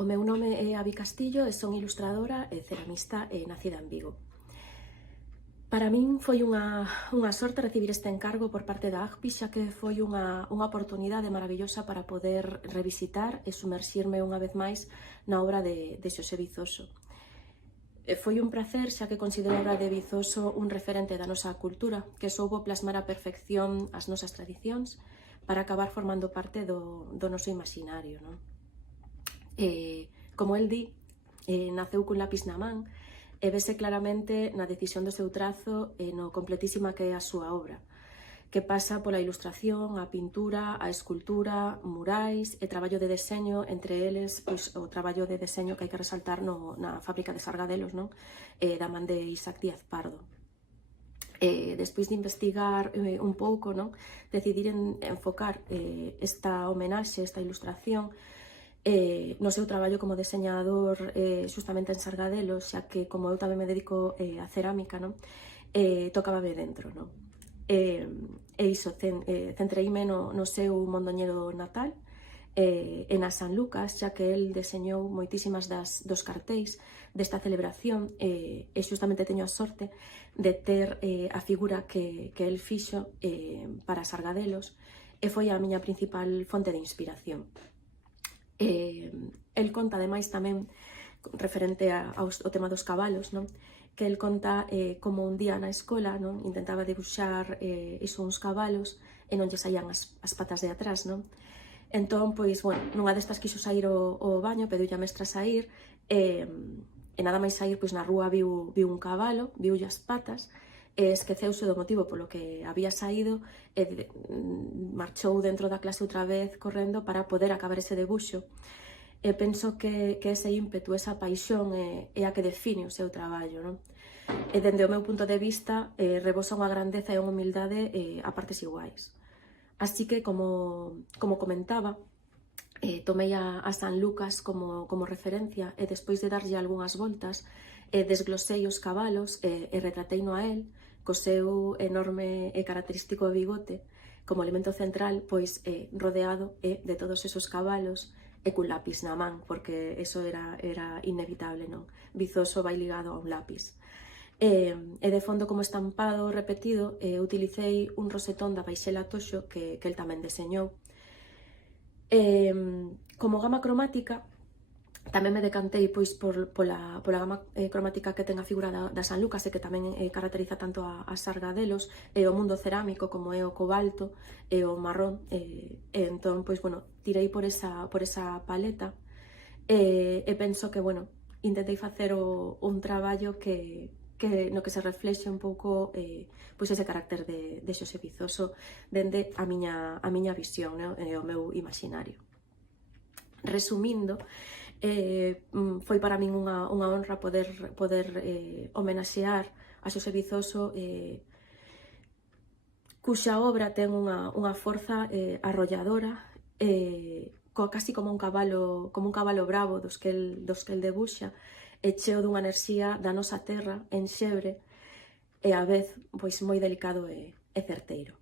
O meu nome é Abi Castillo e son ilustradora e ceramista nacida en Vigo. Para min foi unha sorte recibir este encargo por parte da AGPI, xa que foi unha oportunidade maravillosa para poder revisitar e sumerxirme unha vez máis na obra de Xosé Vizoso. Foi un placer, xa que considero a obra de Vizoso un referente da nosa cultura, que soubo plasmar a perfección as nosas tradicións para acabar formando parte do noso imaginario, non? Como el di, naceu cun lápis na man e vese claramente na decisión do seu trazo e no completísima que é a súa obra, que pasa pola ilustración, a pintura, a escultura, murais e traballo de deseño, entre eles pois, o traballo de deseño que hai que resaltar na fábrica de Sargadelos, non? Da man de Isaac Díaz Pardo. Despois de investigar un pouco, non? Decidir enfocar esta homenaxe, esta ilustración no seu traballo como deseñador xustamente en Sargadelos, xa que como eu tamén me dedico a cerámica, non? Tocábame dentro, non? E iso, centreime no seu mondoñedo natal e na San Lucas, xa que el deseñou moitísimas dos cartéis desta celebración e xustamente teño a sorte de ter a figura que el fixo para Sargadelos e foi a miña principal fonte de inspiración. El conta, ademais, tamén referente ao tema dos cabalos, non? Que el conta como un día na escola, non? Intentaba debuxar uns cabalos e non lle saían as patas de atrás, non? Entón, pois, bueno, nunha destas quixo sair ao baño, pediulle a mestra sair e nada máis sair, pois na rúa viu un cabalo, viulle as patas e esqueceuse do motivo polo que había saído e marchou dentro da clase outra vez correndo para poder acabar ese debuxo. E penso que ese ímpetu, esa paixón é a que define o seu traballo, non? E dende o meu punto de vista rebosa unha grandeza e unha humildade a partes iguais. Así que, como comentaba, tomei a San Lucas como referencia e despois de darlle algunhas voltas desglosei os cabalos e retrateino a él co seu enorme e característico bigote como elemento central, pois rodeado de todos esos cabalos e cun lápis na man, porque eso era inevitable, non? Vizoso vai ligado a un lápis. E de fondo, como estampado repetido, utilicei un rosetón da Vaixela Toxo que el tamén deseñou. Como gama cromática, tamén me decantei pois pola gama cromática que ten a figura da San Lucas e que tamén caracteriza tanto a Sargadelos e o mundo cerámico como é o cobalto e o marrón. Entón, pois, bueno, tirei por esa paleta e penso que, bueno, intentei facer un traballo no que se reflexe un pouco pois ese carácter de Xosé Vizoso dende a miña visión, e o meu imaginario. Resumindo, foi para min unha honra poder homenaxear a Xosé Vizoso, cuxa obra ten unha forza arrolladora, casi como un cabalo bravo dos que el debuxa, e cheo dunha enerxía da nosa terra, enxebre, e á vez pois moi delicado e certeiro.